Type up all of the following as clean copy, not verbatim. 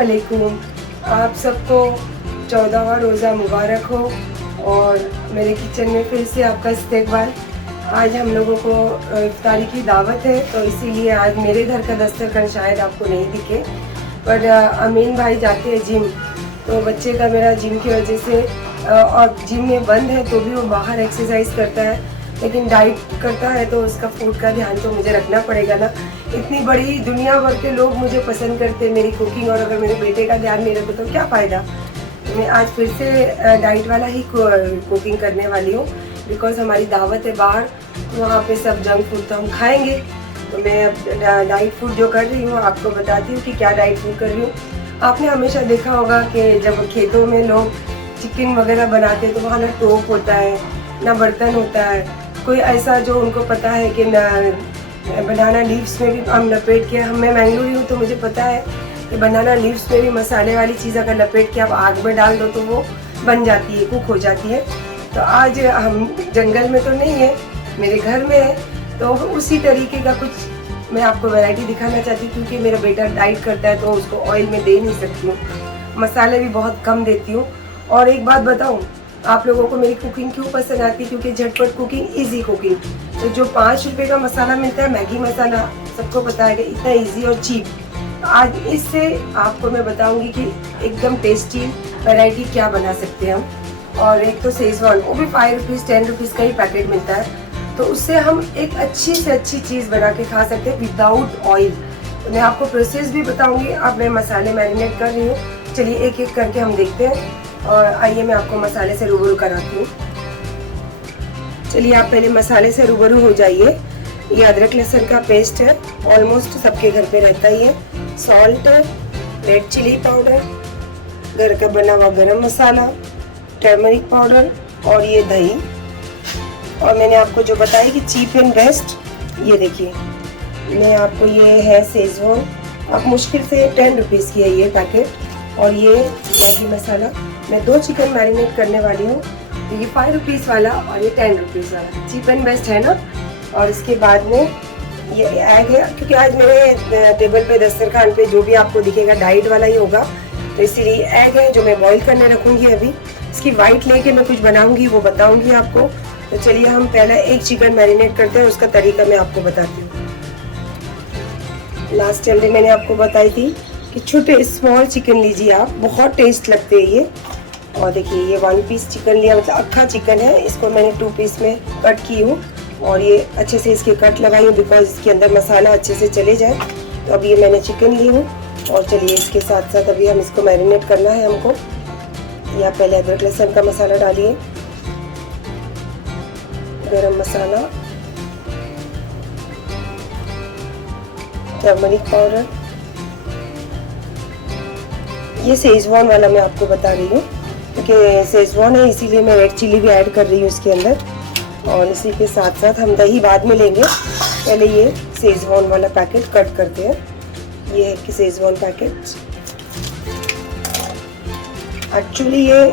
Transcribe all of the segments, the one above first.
वालेकुम। आप सबको 14वां रोज़ा मुबारक हो और मेरे किचन में फिर से आपका इस्तकबाल। आज हम लोगों को इफ्तारी की दावत है, तो इसीलिए आज मेरे घर का दस्तरखान शायद आपको नहीं दिखे, पर अमीन भाई जाते हैं जिम, तो बच्चे का मेरा जिम की वजह से और जिम में बंद है तो भी वो बाहर एक्सरसाइज करता है, लेकिन डाइट करता है तो उसका फूड का ध्यान तो मुझे रखना पड़ेगा ना। इतनी बड़ी दुनिया भर के लोग मुझे पसंद करते हैं, मेरी कुकिंग, और अगर मेरे बेटे का ध्यान नहीं रखो तो क्या फ़ायदा। मैं आज फिर से डाइट वाला ही कुकिंग करने वाली हूँ, बिकॉज हमारी दावत है बाहर, तो वहाँ पे सब जंक फूड तो हम खाएंगे। तो मैं अब डाइट फूड जो कर रही हूँ आपको बताती हूँ कि क्या डाइट फूड कर रही हूँ। आपने हमेशा देखा होगा कि जब खेतों में लोग चिकन वगैरह बनाते हैं तो वहाँ ना टोप होता है, ना बर्तन होता है, कोई ऐसा जो उनको पता है कि बनाना लीव्स में भी हम लपेट के, मैं मैंगलोरी हूँ तो मुझे पता है कि बनाना लीव्स में भी मसाले वाली चीज़ अगर लपेट के आप आग में डाल दो तो वो बन जाती है, कुक हो जाती है। तो आज हम जंगल में तो नहीं है, मेरे घर में है, तो उसी तरीके का कुछ मैं आपको वैरायटी दिखाना चाहती हूँ, क्योंकि मेरा बेटा डाइट करता है तो उसको ऑयल में दे नहीं सकती हूँ, मसाले भी बहुत कम देती हूँ। और एक बात बताऊँ, आप लोगों को मेरी कुकिंग क्यों पसंद आती है? क्योंकि झटपट कुकिंग, इजी कुकिंग। तो जो 5 रुपये का मसाला मिलता है, मैगी मसाला, सबको पता है कि इतना इजी और चीप, आज इससे आपको मैं बताऊंगी कि एकदम टेस्टी वैरायटी क्या बना सकते हैं हम। और एक तो शेजवान, वो भी 5 रुपीज़ 10 रुपीज़ का ही पैकेट मिलता है, तो उससे हम एक अच्छी से अच्छी चीज़ बना के खा सकते हैं विदाउट ऑयल। तो मैं आपको प्रोसेस भी बताऊंगी। अब मैं मसाले मैरिनेट कर रही हूँ, चलिए एक एक करके हम देखते हैं, और आइए मैं आपको मसाले से रूबरू कराती हूँ। चलिए आप पहले मसाले से रूबरू हो जाइए। ये अदरक लहसुन का पेस्ट है, ऑलमोस्ट सबके घर पे रहता ही है। सॉल्ट, रेड चिली पाउडर, घर का बना हुआ गरम मसाला, टर्मरिक पाउडर, और ये दही। और मैंने आपको जो बताया कि चीप एंड बेस्ट, ये देखिए मैं आपको, ये है शेजवान, अब मुश्किल से 10 रुपीज़ की है ये पैकेट। और ये मैगी मसाला, मैं 2 चिकन मैरिनेट करने वाली हूँ, तो ये 5 रुपीज़ वाला और ये 10 रुपीज़ वाला, चीप एंड बेस्ट है ना। और इसके बाद में ये एग है, क्योंकि आज मेरे टेबल पे दस्तरखान पे जो भी आपको दिखेगा डाइट वाला ही होगा, तो इसीलिए एग है जो मैं बॉईल करने रखूँगी। अभी इसकी वाइट लेके मैं कुछ बनाऊँगी, वो बताऊँगी आपको। तो चलिए हम पहले एक चिकन मैरिनेट करते हैं, उसका तरीका मैं आपको बताती हूँ। लास्ट संडे मैंने आपको बताई थी कि छोटे स्मॉल चिकन लीजिए आप, बहुत टेस्ट लगते हैं ये। और देखिए ये 1 पीस चिकन लिया, मतलब अक्खा चिकन है, इसको मैंने 2 पीस में कट की हूँ, और ये अच्छे से इसके कट लगाई हूँ बिकॉज इसके अंदर मसाला अच्छे से चले जाए। तो अब ये मैंने चिकन ली हूँ, और चलिए इसके साथ साथ अभी हम इसको मैरिनेट करना है हमको। या पहले अदरक लहसुन का मसाला डालिए, गरम मसाला, टर्मरिक पाउडर, ये शेजवान वाला मैं आपको बता रही हूँ क्योंकि शेजवान है, इसीलिए मैं रेड चिली भी ऐड कर रही हूँ इसके अंदर। और इसी के साथ साथ हम दही बाद में लेंगे, पहले ये शेजवान वाला पैकेट कट करते हैं। ये है कि शेजवान पैकेट, एक्चुअली ये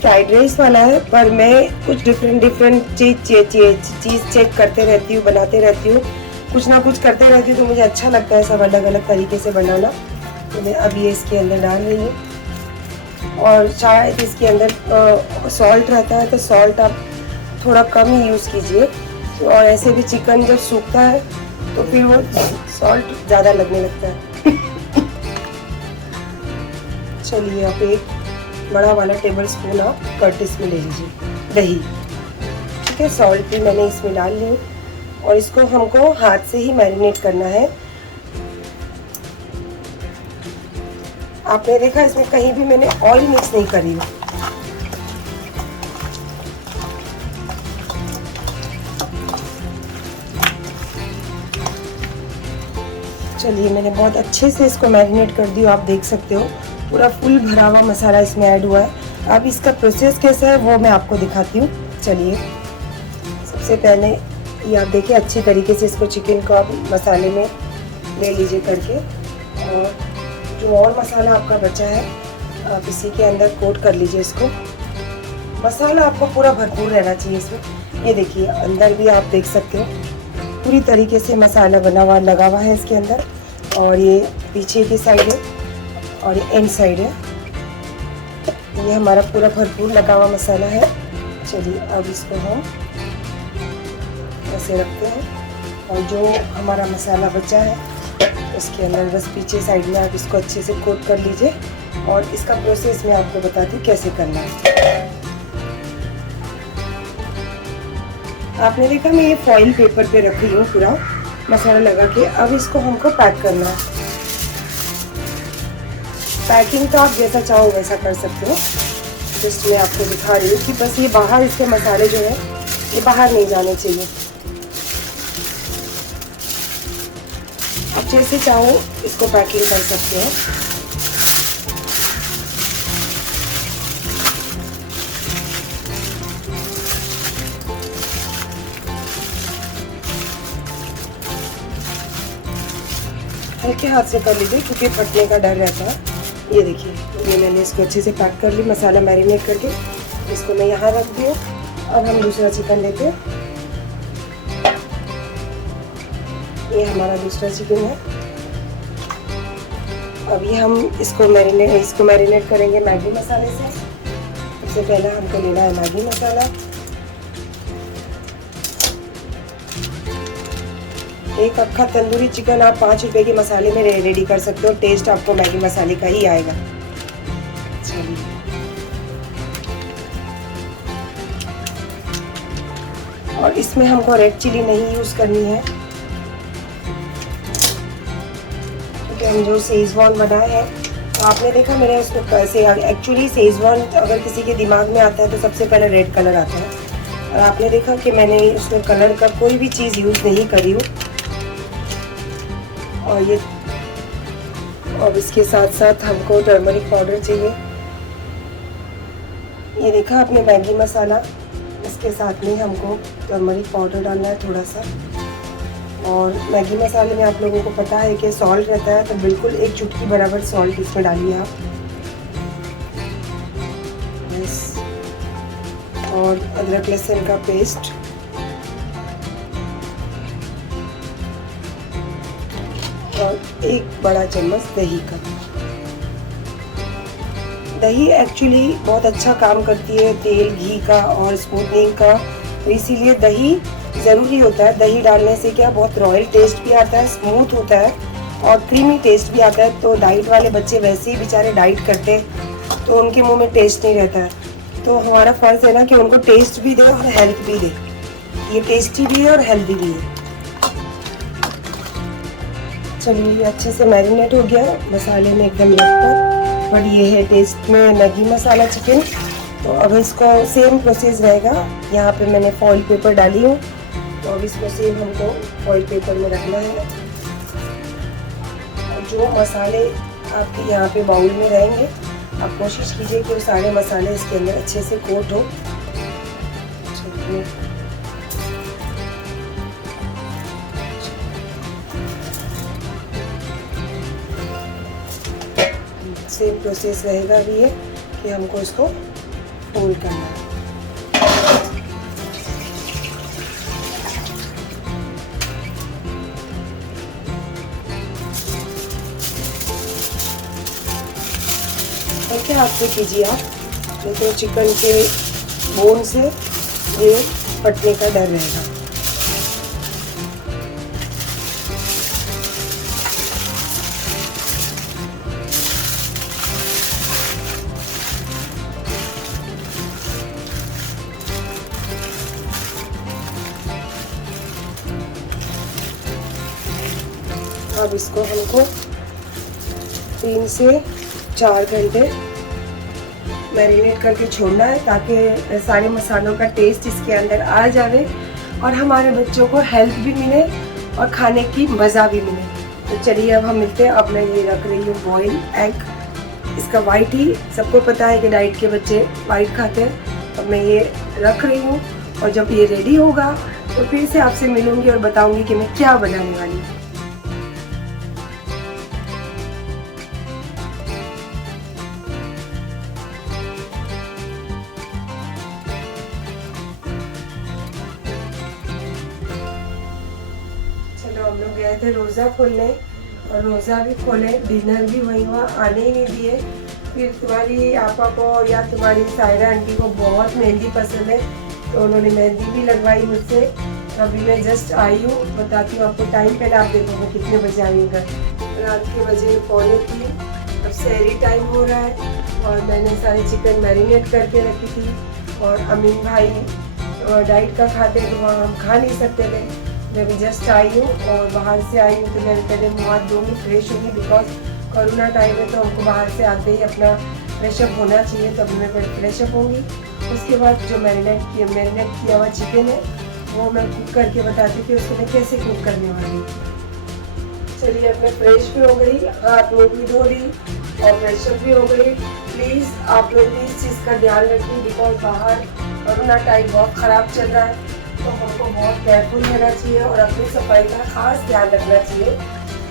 फ्राइड राइस वाला है, पर मैं कुछ डिफरेंट चीज़ चेक करते रहती हूँ, बनाते रहती हूँ, कुछ ना कुछ करते रहती हूँ, तो मुझे अच्छा लगता है सब अलग अलग तरीके से बनाना। तो मैं अब ये इसके अंदर डाल रही हूँ। और शायद इसके अंदर सॉल्ट रहता है, तो सॉल्ट आप थोड़ा कम ही यूज़ कीजिए। तो और ऐसे भी चिकन जब सूखता है तो फिर वो सॉल्ट ज़्यादा लगने लगता है। चलिए आप एक बड़ा वाला टेबल स्पून आप कट इसमें ले लीजिए दही, ठीक है। सॉल्ट भी मैंने इसमें डाल ली, और इसको हमको हाथ से ही मैरिनेट करना है। आपने देखा इसमें कहीं भी मैंने ऑयल मिक्स नहीं करी। चलिए मैंने बहुत अच्छे से इसको मैरिनेट कर दिया, आप देख सकते हो पूरा फुल भरा हुआ मसाला इसमें ऐड हुआ है। अब इसका प्रोसेस कैसा है वो मैं आपको दिखाती हूँ। चलिए सबसे पहले ये आप देखिए, अच्छी तरीके से इसको चिकन को आप मसाले में ले लीजिए करके, और जो और मसाला आपका बचा है आप इसी के अंदर कोट कर लीजिए इसको। मसाला आपको पूरा भरपूर रहना चाहिए इसमें। ये देखिए अंदर भी आप देख सकते हो पूरी तरीके से मसाला बना हुआ लगा हुआ है इसके अंदर, और ये पीछे की साइड है, और ये इन साइड है। ये हमारा पूरा भरपूर लगा हुआ मसाला है। चलिए अब इसको हम ऐसे रखते हैं और जो हमारा मसाला बचा है उसके अंदर बस पीछे साइड में आप इसको अच्छे से कोट कर लीजिए। और इसका प्रोसेस मैं आपको बताती हूँ कैसे करना है। आपने देखा मैं ये फॉइल पेपर पे रख रही हूँ पूरा मसाला लगा के। अब इसको हमको पैक करना है। पैकिंग तो आप जैसा चाहो वैसा कर सकते हो। जस्ट मैं आपको दिखा रही हूँ कि बस ये बाहर इसके मसाले जो है ये बाहर नहीं जाने चाहिए। आप जैसे चाहो इसको पैकिंग कर सकते हो। हल्के हाथ से कर लीजिए क्योंकि फटने का डर रहता है। ये देखिए ये मैंने इसको अच्छे से पैक कर ली मसाला मैरिनेट करके। इसको मैं यहाँ रख दी। अब हम दूसरा चिकन लेते हैं। ये हमारा दूसरा चिकन है। अब ये हम इसको मैरिनेट करेंगे मैगी मसाले से। सबसे पहले हमको लेना है मैगी मसाला। एक अक्खा तंदूरी चिकन आप 5 रुपए के मसाले में रेडी कर सकते हो। टेस्ट आपको मैगी मसाले का ही आएगा। चलिए और इसमें हमको रेड चिली नहीं यूज करनी है क्योंकि हम जो शेजवान बनाए हैं तो आपने देखा मेरे उसको कैसे। एक्चुअली शेजवान अगर किसी के दिमाग में आता है तो सबसे पहले रेड कलर आता है। और आपने देखा कि मैंने उसमें कलर का कोई भी चीज़ यूज़ नहीं करी हूँ। और ये और इसके साथ साथ हमको टर्मरिक पाउडर चाहिए। ये देखा आपने मैगी मसाला, इसके साथ में हमको टर्मरिक पाउडर डालना है थोड़ा सा। और मैगी मसाले में आप लोगों को पता है कि सॉल्ट रहता है तो बिल्कुल 1 चुटकी बराबर सॉल्ट इसमें डालिए आप बस। और अदरक लहसुन का पेस्ट और 1 बड़ा चम्मच दही का। दही एक्चुअली बहुत अच्छा काम करती है तेल घी का और स्मूथनिंग का, तो इसीलिए दही ज़रूरी होता है। दही डालने से क्या बहुत रॉयल टेस्ट भी आता है, स्मूथ होता है और क्रीमी टेस्ट भी आता है। तो डाइट वाले बच्चे वैसे ही बेचारे डाइट करते हैं तो उनके मुंह में टेस्ट नहीं रहता है। तो हमारा फ़र्ज़ है ना कि उनको टेस्ट भी दे और हेल्थ भी दे। ये टेस्टी भी है और हेल्दी भी है। चलिए ये अच्छे से मैरिनेट हो गया मसाले में एकदम लगकर। पर ये है टेस्ट में मैगी मसाला चिकन। तो अब इसको सेम प्रोसेस रहेगा। यहाँ पे मैंने फॉइल पेपर डाली हूँ तो अब इसको सेम हमको फॉइल पेपर में रखना है। और जो मसाले आपके यहाँ पे बाउल में रहेंगे आप कोशिश कीजिए कि वो सारे मसाले इसके अंदर अच्छे से कोट हो। सेम प्रोसेस रहेगा भी है कि हमको इसको फोल्ड करना है। हल्के हाथ से कीजिए आप, नहीं तो चिकन के बोन से ये फटने का डर रहेगा। अब इसको हमको 3 से 4 घंटे मैरिनेट करके छोड़ना है ताकि सारे मसालों का टेस्ट इसके अंदर आ जाए और हमारे बच्चों को हेल्थ भी मिले और खाने की मज़ा भी मिले। तो चलिए अब हम मिलते हैं। अब मैं ये रख रही हूँ बॉयल एग। इसका वाइट ही सबको पता है कि डाइट के बच्चे वाइट खाते हैं। अब मैं ये रख रही हूँ और जब ये रेडी होगा तो फिर से आपसे मिलूँगी और बताऊँगी कि मैं क्या बनाने वाली हूँ। हम लोग गए थे रोज़ा खोलने और रोज़ा भी खोले, डिनर भी वहीं हुआ, आने ही नहीं दिए। फिर तुम्हारी आपा को या तुम्हारी सायरा आंटी को बहुत मेहंदी पसंद है, तो उन्होंने मेहंदी भी लगवाई मुझसे। अभी मैं जस्ट आई हूँ, बताती हूँ आपको टाइम। पहले आप देखो मैं कितने बजे आई हूँ घर। रात के बजे 2:45। अब सहरी टाइम हो रहा है और मैंने सारे चिकन मैरिनेट करके रखी थी। और अमीन भाई डाइट का खाते हैं तो वहाँ हम खा नहीं सकते थे। मैं भी जस्ट आई हूँ और बाहर से आई हूँ, तो मैं पहले मुँह हाथ धोऊंगी, फ्रेश होंगी, बिकॉज कोरोना टाइम है तो हमको बाहर से आते ही अपना फ्रेशअप होना चाहिए। तो अभी मैं पहले फ्रेशअप होंगी, उसके बाद जो मैरिनेट किया हुआ चिकन है वो मैं कुक करके बताती थी उसको मैं कैसे कुक करने वाली हूँ। चलिए अब मैं फ्रेश भी हो गई, हाथ मुँह भी धो ली और फ्रेशअप भी हो गई। प्लीज़ आप लोग इस चीज़ का ध्यान रखिए, बिकॉज बाहर कोरोना टाइम बहुत ख़राब चल रहा है, तो हमको बहुत केयरफुल रहना चाहिए और अपनी सफाई का खास ध्यान रखना चाहिए।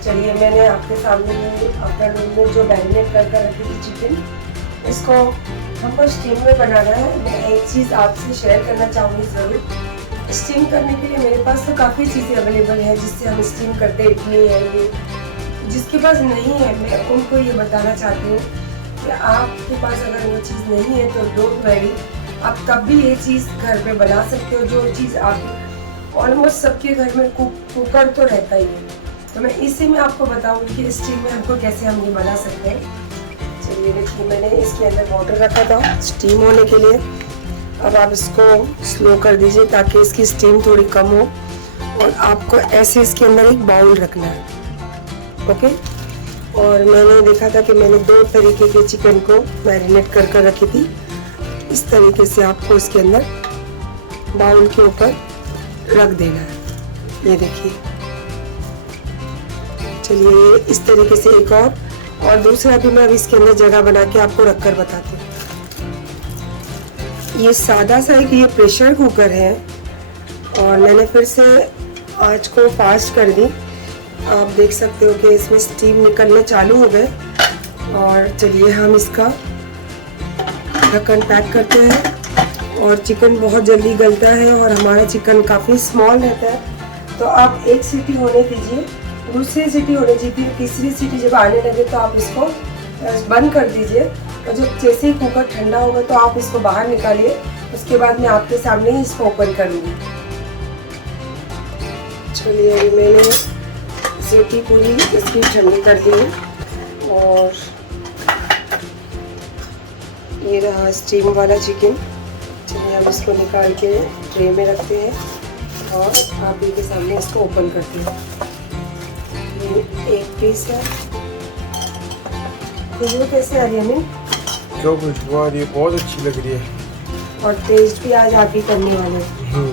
चलिए मैंने आपके सामने अपने रूम में जो मैरिनेट कर रखी थी चिकन, इसको हमको स्टीम में बनाना है। मैं एक चीज़ आपसे शेयर करना चाहूँगी ज़रूर। स्टीम करने के लिए मेरे पास तो काफ़ी चीज़ें अवेलेबल है जिससे हम स्टीम करते हैं। इडली है, ये जिसके पास नहीं है मैं उनको ये बताना चाहती हूँ कि आपके पास अगर वो चीज़ नहीं है तो डोंट वरी, आप तब भी ये चीज़ घर पे बना सकते हो। जो चीज़ आप ऑलमोस्ट सबके घर में कुकर तो रहता ही है, तो मैं इसी में आपको बताऊंगी कि स्टीम में हमको कैसे हम ये बना सकते हैं। चलिए देखिए मैंने इसके अंदर वाटर रखा था स्टीम होने के लिए। अब आप इसको स्लो कर दीजिए ताकि इसकी स्टीम थोड़ी कम हो, और आपको ऐसे इसके अंदर एक बाउल रखना है, ओके। और मैंने देखा था कि मैंने 2 तरीके के चिकन को मैरिनेट कर रखी थी। इस तरीके से आपको इसके अंदर बाउल के ऊपर रख देना है, ये देखिए। चलिए इस तरीके से एक और दूसरा भी मैं अब इसके अंदर जगह बना के आपको रख कर बताती हूँ। ये सादा सा एक ये प्रेशर कुकर है और मैंने फिर से आंच को फास्ट कर दी। आप देख सकते हो कि इसमें स्टीम निकलने चालू हो गए। और चलिए हम इसका ढक्कन पैक करते हैं। और चिकन बहुत जल्दी गलता है और हमारा चिकन काफ़ी स्मॉल रहता है, तो आप एक सीटी होने दीजिए, दूसरी सीटी होने दीजिए, तीसरी सीटी जब आने लगे तो आप इसको बंद कर दीजिए। और जब जैसे ही कुकर ठंडा होगा तो आप इसको बाहर निकालिए। उसके बाद मैं आपके सामने ही इसको ओपन करूँगी। चलिए अभी मैंने सीटी पूरी इसकी ठंडी कर दी है और ये रहा स्टीम वाला चिकन। चलिए अब इसको निकाल के ट्रे में रखते हैं और आप ही के सामने इसको ओपन करते हैं। ये एक पीस है। खुशबू कैसे आ रही है? जो खुशबू आ रही है बहुत अच्छी लग रही है और टेस्ट भी आज आप ही करने वाले हैं।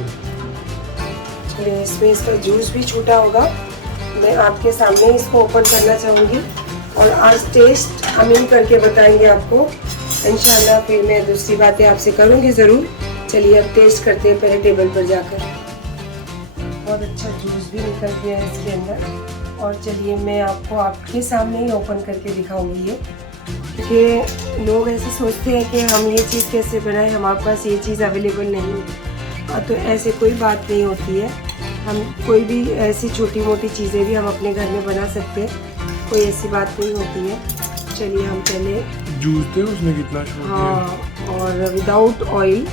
चलिए इसमें इसका जूस भी छूटा होगा, मैं आपके सामने इसको ओपन करना चाहूँगी और आज टेस्ट अमीन करके बताएंगे आपको इंशाल्लाह। फिर मैं दूसरी बातें आपसे करूँगी ज़रूर। चलिए अब टेस्ट करते हैं पहले टेबल पर जाकर। बहुत अच्छा जूस भी निकल गया है इसके अंदर। और चलिए मैं आपको आपके सामने ही ओपन करके दिखाऊंगी ये, क्योंकि लोग ऐसे सोचते हैं कि हम ये चीज़ कैसे बनाएं, हमारे पास ये चीज़ अवेलेबल नहीं है। तो ऐसे कोई बात नहीं होती है, हम कोई भी ऐसी छोटी मोटी चीज़ें भी हम अपने घर में बना सकते हैं, कोई ऐसी बात नहीं होती है। चलिए हम पहले जूस थे उसने कितना छोड़ दिया। हाँ, और विदाउट ऑयल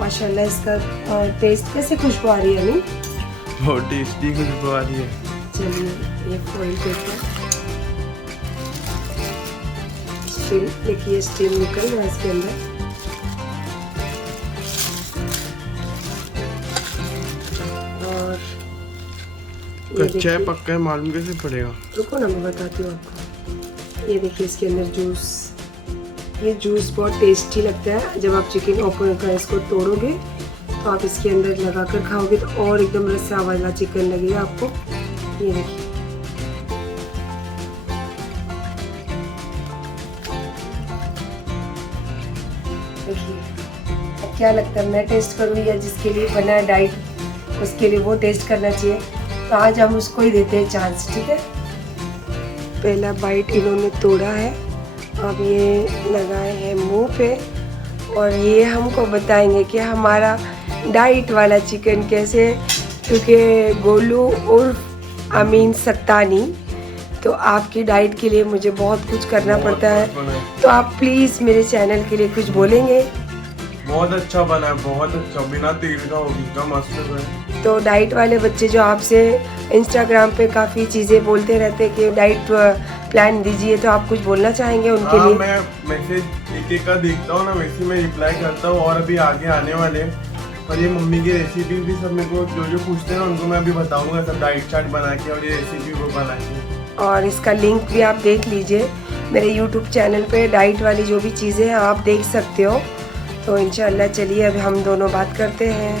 माशाल्लाह इसका टेस्ट कैसे खुशबू आ रही है अमीन? बहुत टेस्टी खुशबू आ रही है। चलिए ये फॉइल पेपर स्टीम, देखिए स्टीम निकल रहा है इसके अंदर। और कच्चा है पक्का है मालूम कैसे पड़ेगा? रुको ना मैं बताती हूँ आपको। ये देखिए इसके अंदर जूस, ये जूस बहुत टेस्टी लगता है। जब आप चिकन ओपन कर इसको तोड़ोगे तो आप इसके अंदर लगा कर खाओगे तो और एकदम रसा वाला चिकन लगेगा आपको। ये देखिए अब क्या लगता है, मैं टेस्ट करूँ या जिसके लिए बना है डाइट उसके लिए वो टेस्ट करना चाहिए? तो आज हम उसको ही देते हैं चांस, ठीक है। पहला बाइट इन्होंने तोड़ा है, अब ये लगाए हैं मुंह पे और ये हमको बताएंगे कि हमारा डाइट वाला चिकन कैसे, क्योंकि गोलू उर्फ अमीन सत्तानी तो आपकी डाइट के लिए मुझे बहुत कुछ करना पड़ता है। तो आप प्लीज़ मेरे चैनल के लिए कुछ बोलेंगे? बहुत अच्छा बना है, बहुत अच्छा, बिना तेल का हो गया, मस्त है। तो डाइट वाले बच्चे जो आपसे इंस्टाग्राम पे काफ़ी चीज़ें बोलते रहते हैं कि डाइट प्लान दीजिए, तो आप कुछ बोलना चाहेंगे उनके हाँ, लिए? मैं मैसेज एक एक का देखता हूँ ना, वैसे मैं रिप्लाई करता हूँ। और अभी आगे आने वाले और ये मम्मी की रेसिपी भी सब मेरे को जो पूछते हैं ना उनको मैं अभी बताऊंगा, सब डाइट चार्ट बना के और ये रेसिपी वो बना के। और इसका लिंक भी आप देख लीजिए मेरे यूट्यूब चैनल पे, डाइट वाली जो भी चीज़ें हैं आप देख सकते हो। तो इंशाल्लाह चलिए अब हम दोनों बात करते हैं।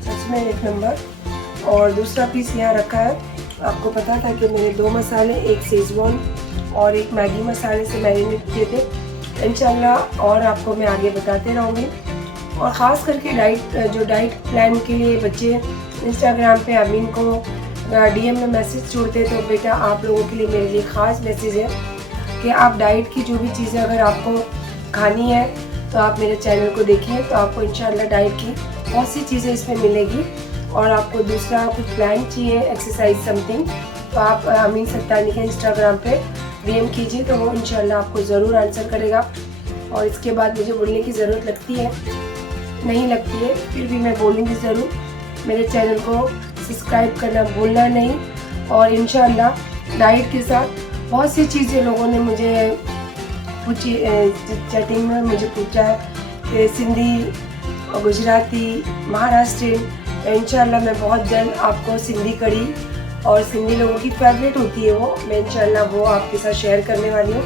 सच में एक नंबर। और दूसरा पीस यहाँ रखा है, आपको पता था कि मैंने 2 मसाले, एक शेजवान और एक मैगी मसाले से मैरिनेट किए थे। इंशाल्लाह और आपको मैं आगे बताते रहूँगी। और ख़ास करके डाइट प्लान के लिए बच्चे इंस्टाग्राम पे अमीन को DM में मैसेज छोड़ते हैं, तो बेटा आप लोगों के लिए मेरे लिए ख़ास मैसेज है कि आप डाइट की जो भी चीज़ें अगर आपको खानी है तो आप मेरे चैनल को देखिए, तो आपको इंशाल्लाह डाइट की बहुत सी चीज़ें इसमें मिलेगी। और आपको दूसरा कुछ प्लान चाहिए, एक्सरसाइज समथिंग, तो आप अमीन सत्तानी के इंस्टाग्राम पे DM कीजिए, तो वो इंशाल्लाह आपको ज़रूर आंसर करेगा। और इसके बाद मुझे बोलने की ज़रूरत लगती है, नहीं लगती है, फिर भी मैं बोलूँगी ज़रूर, मेरे चैनल को सब्सक्राइब करना भूलना नहीं। और इंशाल्लाह डाइट के साथ बहुत सी चीज़ें लोगों ने मुझे पूछी, चैटिंग में मुझे पूछा है कि सिंधी, गुजराती, महाराष्ट्रियन। तो इंशाल्लाह मैं बहुत जल्द आपको सिंधी कढ़ी, और सिंधी लोगों की फेवरेट होती है वो, मैं इंशाल्लाह वो आपके साथ शेयर करने वाली हूँ।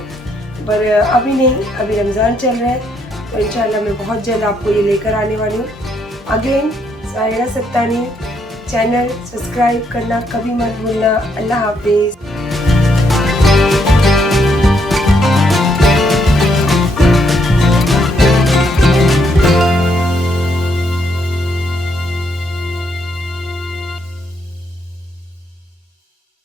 पर अभी नहीं, अभी रमज़ान चल रहा है, तो इंशाल्लाह मैं बहुत जल्द आपको ये लेकर आने वाली हूँ। Again Sahira Sattani channel subscribe करना कभी मत भूलना। अल्लाह हाफिज़।